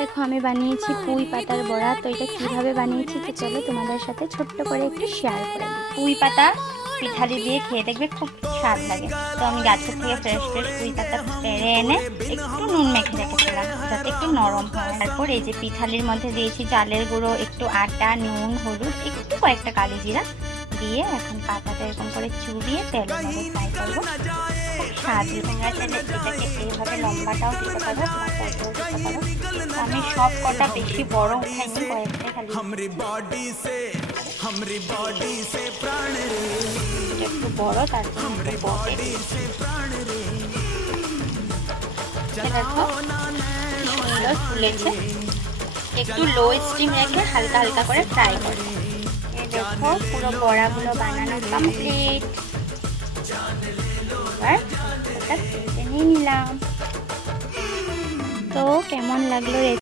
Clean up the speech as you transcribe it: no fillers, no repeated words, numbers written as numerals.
দেখো আমি বানিয়েছি পুঁই পাতার বড়া। তো এটা কিভাবে বানিয়েছি তো চলো তোমাদের সাথে ছোট্ট করে একটু শেয়ার করে দিই। পুঁই পাতা পিঠালি দিয়ে খেয়ে দেখবে খুব স্বাদ লাগে। তো আমি গাছের থেকে ফ্রেশ ফ্রেশ পুঁই পাতা পেড়ে এনে একটু নুন মেখে রেখেছিলাম যাতে একটু নরম হয়। তারপর এই যে পিঠালির মধ্যে দিয়েছি চালের গুঁড়ো, একটু আটা, নুন, হলুদ, একটু কয়েকটা কালি জিরা দিয়ে এখন পাতাটা এরকম করে চুবিয়ে তেলের মধ্যে ফ্রাই করবো। খুব স্বাদ। তোমরা চাইলে এটাকে এইভাবে লম্বাটাও দিতে পারো, দিতে পারো। আমি সব কটা বেশি বড় উঠাইনি, কয়েকটা খালি একটু বড়, তার জন্য দেখো সুন্দর ফুলেছে। একটু লো স্টিম রেখে হালকা হালকা করে ফ্রাই করবো। এই দেখো পুরো বড়াগুলো বানানো কমপ্লিট। এবার এটা তুলে নিয়ে নিলাম। তো কেমন লাগলো?